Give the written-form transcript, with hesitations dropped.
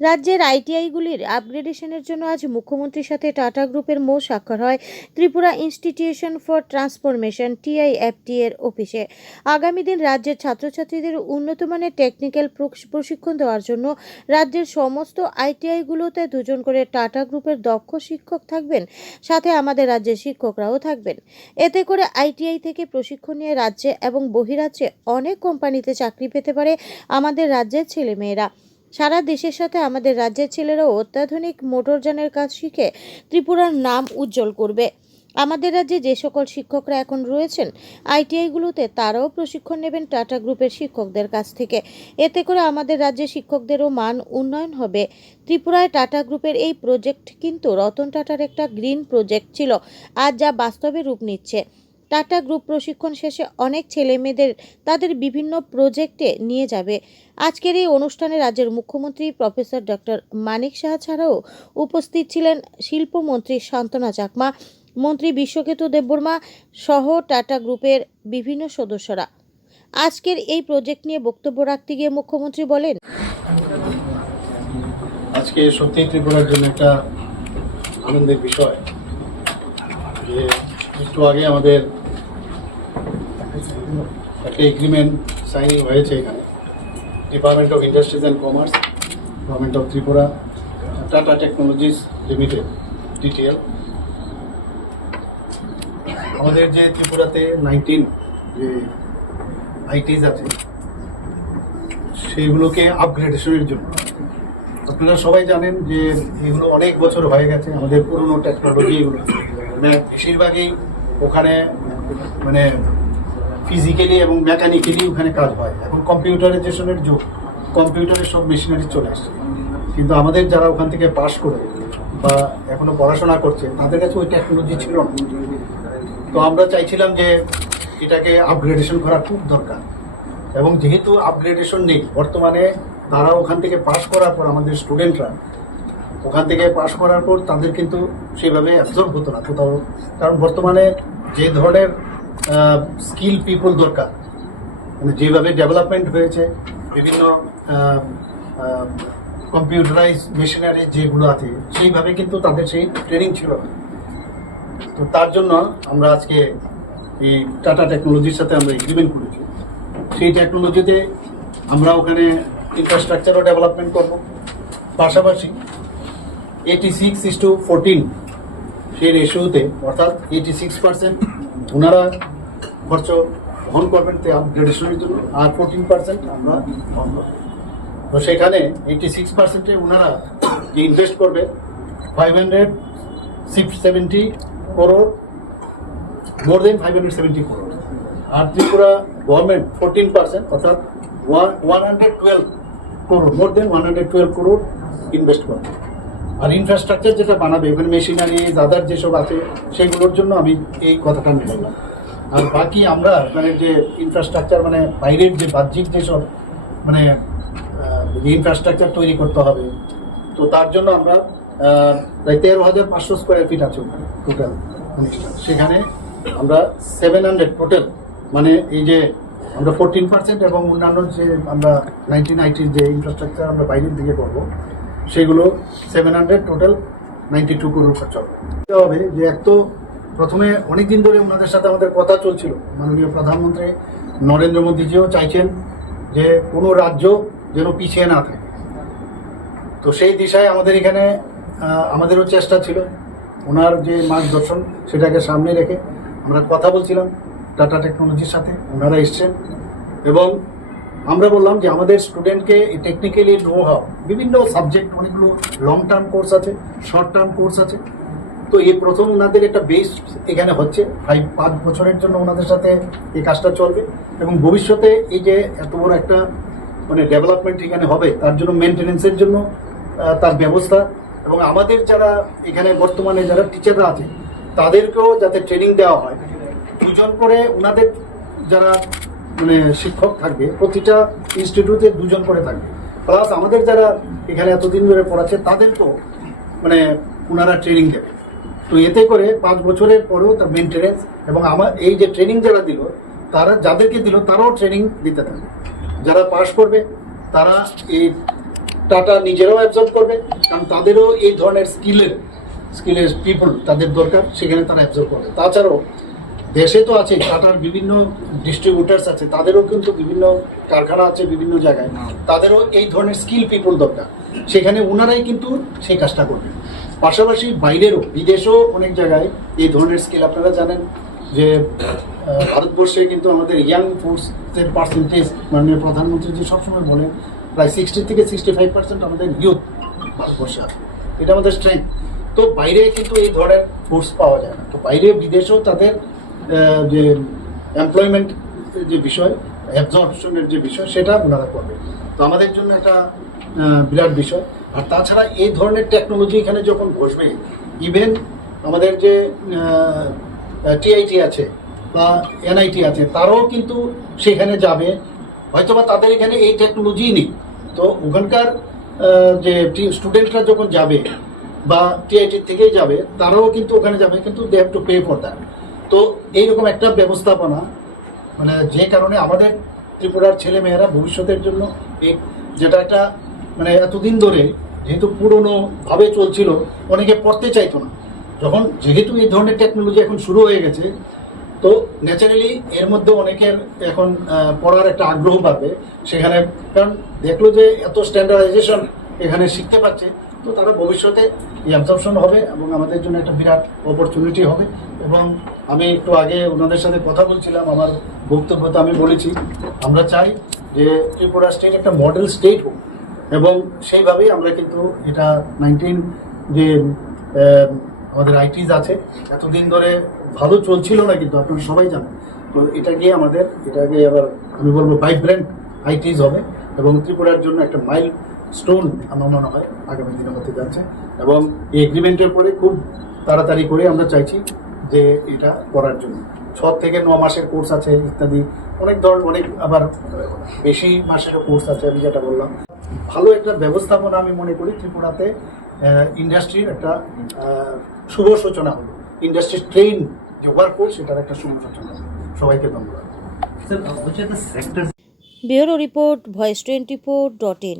রাজ্যের আইটিআইগুলির আপগ্রেডেশনের জন্য আজ মুখ্যমন্ত্রীর সাথে টাটা গ্রুপের মৌ স্বাক্ষর হয় Tripura institution for transformation TIFT এর অফিসে। আগামী দিন রাজ্যের ছাত্রছাত্রীদের উন্নত মানের টেকনিক্যাল প্রশিক্ষণ দেওয়ার জন্য রাজ্যের সমস্ত আইটিআইগুলোতে দুজন করে টাটা গ্রুপের দক্ষ শিক্ষক থাকবেন, সাথে আমাদের রাজ্যের শিক্ষকরাও থাকবেন। এতে করে আইটিআই থেকে প্রশিক্ষণ নিয়ে রাজ্যে এবং বহিরাজ্যে অনেক কোম্পানিতে চাকরি পেতে পারে আমাদের রাজ্যের ছেলেমেয়েরা। সারা দেশের সাথে আমাদের রাজ্যের ছেলেরাও অত্যাধুনিক মোটরযানের কাজ শিখে ত্রিপুরার নাম উজ্জ্বল করবে। আমাদের রাজ্যে যে সকল শিক্ষকরা এখন রয়েছেন আইটিআইগুলোতে, তারাও প্রশিক্ষণ নেবেন টাটা গ্রুপের শিক্ষকদের কাছ থেকে। এতে করে আমাদের রাজ্যের শিক্ষকদেরও মান উন্নয়ন হবে। ত্রিপুরায় টাটা গ্রুপের এই প্রজেক্ট কিন্তু রতন টাটার একটা গ্রিন প্রজেক্ট ছিল, আজ যা বাস্তবে রূপ নিচ্ছে। টাটা গ্রুপ প্রশিক্ষণ শেষে অনেক ছেলে মেয়েদের তাদের বিভিন্ন প্রজেক্টে নিয়ে যাবে। আজকের এই অনুষ্ঠানে রাজ্যের মুখ্যমন্ত্রী প্রফেসর ডক্টর মানিক সাহা ছাড়াও উপস্থিত ছিলেন শিল্পমন্ত্রী শান্তনা চাকমা, মন্ত্রী বিশ্বকেতু দেববর্মা সহ টাটা গ্রুপের বিভিন্ন সদস্যরা। আজকের এই প্রজেক্ট নিয়ে বক্তব্য রাখতে গিয়ে মুখ্যমন্ত্রী বলেন, আজকে সত্যি ত্রিপুরার জন্য একটা আনন্দের বিষয় যে একটু আগে আমাদের একটা এগ্রিমেন্ট সাইনিং হয়েছে এখানে department of industries and commerce, government of Tripura, tata technologies limited TTL। আমাদের যে ত্রিপুরাতে 19 যে আইটিস আছে সেইগুলোকে আপগ্রেডেশনের জন্য, আপনারা সবাই জানেন যে এগুলো অনেক বছর হয়ে গেছে, আমাদের পুরনো টেকনোলজি এগুলো বেশিরভাগই ওখানে মানে ফিজিক্যালি এবং মেকানিক্যালি ওখানে কাজ হয়। এখন কম্পিউটারাইজেশনের যুগ, কম্পিউটারের সব মেশিনারি চলে আসছে, কিন্তু আমাদের যারা ওখান থেকে পাস করে বা এখনো পড়াশোনা করছে তাদের কাছে ওই টেকনোলজি ছিল না। তো আমরা চাইছিলাম যে এটাকে আপগ্রেডেশন করা খুব দরকার, এবং যেহেতু আপগ্রেডেশন নেই বর্তমানে, তারা ওখান থেকে পাস করার পর আমাদের স্টুডেন্টরা ওখান থেকে পাস করার পর তাদের কিন্তু সেভাবে অ্যাবজর্ব হতো না কোথাও, কারণ বর্তমানে যে ধরনের স্কিল পিপল দরকার, মানে যেভাবে ডেভেলপমেন্ট হয়েছে বিভিন্ন কম্পিউটারাইজ মেশিনারি যেগুলো আছে সেইভাবে কিন্তু তাদের সেই ট্রেনিং ছিল না। তো তার জন্য আমরা আজকে এই টাটা টেকনোলজির সাথে আমরা এগ্রিমেন্ট করেছি। সেই টেকনোলজিতে আমরা ওখানে ইনফ্রাস্ট্রাকচারও ডেভেলপমেন্ট করব, পাশাপাশি 86:14 সেই রেশিওতে, অর্থাৎ 86% ওনারা খরচ বহন করবেন আপগ্রেডেশনের জন্য, আর 14% আমরা বহন করব। তো সেখানে 86%-এ ওনারা যে ইনভেস্ট করবে 570 crore, মোর দেন 570 crore, আর ত্রিপুরা গভর্নমেন্ট 14%, অর্থাৎ 112 crore, মোর দেন 112 crore ইনভেস্ট করবে। আর ইনফ্রাস্ট্রাকচার যেটা বানাবে ওখানে মেশিনারি আদার যেসব আছে সেগুলোর জন্য আমি এই কথাটা মিলাইলাম। আর বাকি আমরা মানে যে ইনফ্রাস্ট্রাকচার মানে বাইরের যে বাহ্যিক যেসব মানে ইনফ্রাস্ট্রাকচার তৈরি করতে হবে, তো তার জন্য আমরা প্রায় 13,500 স্কোয়ার ফিট আছে ওখানে টোটাল জিনিসটা। সেখানে আমরা 700 টোটাল, মানে এই যে আমরা 14% এবং অন্যান্য যে আমরা 1990 যে ইনফ্রাস্ট্রাকচার আমরা বাইরের দিকে করবো সেগুলো 700 টোটাল 92 crore খরচ হবে। যে এক তো প্রথমে অনেকদিন ধরে ওনাদের সাথে আমাদের কথা চলছিল, মাননীয় প্রধানমন্ত্রী নরেন্দ্র মোদীজিও চাইছেন যে কোনো রাজ্য যেন পিছিয়ে না থাকে। তো সেই দিশায় আমাদের এখানে আমাদেরও চেষ্টা ছিল, ওনার যে মার্গদর্শন সেটাকে সামনে রেখে আমরা কথা বলছিলাম টাটা টেকনোলজির সাথে। ওনারা এসছেন এবং আমরা বললাম যে আমাদের স্টুডেন্টকে টেকনিক্যালি নো হাউ, বিভিন্ন সাবজেক্ট, অনেকগুলো লং টার্ম কোর্স আছে, শর্ট টার্ম কোর্স আছে। তো এই প্রথম ওনাদের একটা বেস এখানে হচ্ছে 5 বছরের জন্য ওনাদের সাথে এই কাজটা চলবে, এবং ভবিষ্যতে এই যে এত বড় একটা মানে ডেভেলপমেন্ট এখানে হবে তার জন্য মেনটেনেন্সের জন্য তার ব্যবস্থা, এবং আমাদের যারা এখানে বর্তমানে যারা টিচাররা আছে তাদেরকেও যাতে ট্রেনিং দেওয়া হয়। 2জন করে ওনাদের যারা মানে শিক্ষক থাকবে, প্রতিটা ইনস্টিটিউটে 2জন করে থাকবে, প্লাস আমাদের যারা এখানে এতদিন ধরে পড়াচ্ছে তাদেরকেও মানে ওনারা ট্রেনিং দেবে। তো এতে করে 5 বছরের পরেও তার মেনটেনেন্স, এবং আমার এই যে ট্রেনিং যারা দিল তারা যাদেরকে দিল তারাও ট্রেনিং দিতে থাকবে। যারা পাস করবে তারা এই টাটা নিজেরাও অ্যাবজর্ব করবে, কারণ তাদেরও এই ধরনের স্কিলের পিপল তাদের দরকার, সেখানে তারা অ্যাবজর্ব করবে। তাছাড়াও দেশে তো আছে টাটার বিভিন্ন ডিস্ট্রিবিউটার্স আছে, তাদেরও কিন্তু বিভিন্ন কারখানা আছে বিভিন্ন জায়গায়, তাদেরও এই ধরনের স্কিল পিপল দরকার, সেখানে ওনারাই কিন্তু সেই কাজটা করবে। পাশাপাশি বাইরেরও বিদেশেও অনেক জায়গায় এই ধরনের স্কিল, আপনারা জানেন যে ভারতবর্ষে কিন্তু আমাদের ইয়াং ফোর্সের পার্সেন্টেজ মাননীয় প্রধানমন্ত্রী যে সবসময় বলেন প্রায় 60 থেকে 65% আমাদের ইউথ ভারতবর্ষে আছে, এটা আমাদের স্ট্রেংথ। তো বাইরে কিন্তু এই ধরনের ফোর্স পাওয়া যায় না, তো বাইরে বিদেশেও তাদের যে এমপ্লয়মেন্ট যে বিষয়, অ্যাবজর্পশনের যে বিষয়, সেটা ওনারা করবে। তো আমাদের জন্য একটা বিরাট বিষয়। আর তাছাড়া এই ধরনের টেকনোলজি এখানে যখন বসবে, ইভেন আমাদের যে টিআইটি আছে বা এনআইটি আছে, তারাও কিন্তু সেখানে যাবে, হয়তোবা তাদের এখানে এই টেকনোলজিই নেই। তো ওখানকার যে স্টুডেন্টরা যখন যাবে বা টিআইটি থেকেই যাবে, তারাও কিন্তু ওখানে যাবে, কিন্তু they have to pay for that. তো এইরকম একটা ব্যবস্থাপনা, মানে যে কারণে আমাদের ত্রিপুরার ছেলেমেয়েরা ভবিষ্যতের জন্য এই যেটা একটা মানে এতদিন ধরে যেহেতু পুরনো ভাবে চলছিল, অনেকে পড়তে চাইতো না, যখন যেহেতু এই ধরনের টেকনোলজি এখন শুরু হয়ে গেছে, তো ন্যাচারালি এর মধ্যে অনেকের এখন পড়ার একটা আগ্রহ বাড়বে সেখানে, কারণ দেখলো যে এত স্ট্যান্ডার্ডাইজেশন এখানে শিখতে পারছে, তো তারা ভবিষ্যতে এই অ্যাবজর্পশন হবে এবং আমাদের জন্য একটা বিরাট অপরচুনিটি হবে। এবং আমি একটু আগে ওনাদের সাথে কথা বলছিলাম, আমার বক্তব্যতে আমি বলেছি আমরা চাই যে ত্রিপুরা স্টেট একটা মডেল স্টেট হোক, এবং সেইভাবেই আমরা কিন্তু এটা 19 যে আমাদের আইটিজ আছে এতদিন ধরে ভালো চলছিল না, কিন্তু আপনারা সবাই জানেন, তো এটাকে আবার আমি বলবো ভাইব্রেন্ট আইটিজ হবে, এবং ত্রিপুরার জন্য একটা মাইল স্টোন আমার মনে হয় আগামী দিনের মধ্যে যাচ্ছে। এবং এই এগ্রিমেন্টের পরে খুব তাড়াতাড়ি করে আমরা চাইছি যে এটা করার জন্য 6 থেকে 9 মাসের কোর্স আছে ইত্যাদি, অনেক আবার বেশি মাসেরও কোর্স আছে। আমি যেটা বললাম, ভালো একটা ব্যবস্থাপনা আমি মনে করি ত্রিপুরাতে ইন্ডাস্ট্রির একটা শুভ সূচনা হলো, ইন্ডাস্ট্রি ট্রেন যে ওয়ার্ক ফোর্স, সেটার একটা শুভ সূচনা হলো। সবাইকে ধন্যবাদ। Bureau report, voice 24.in।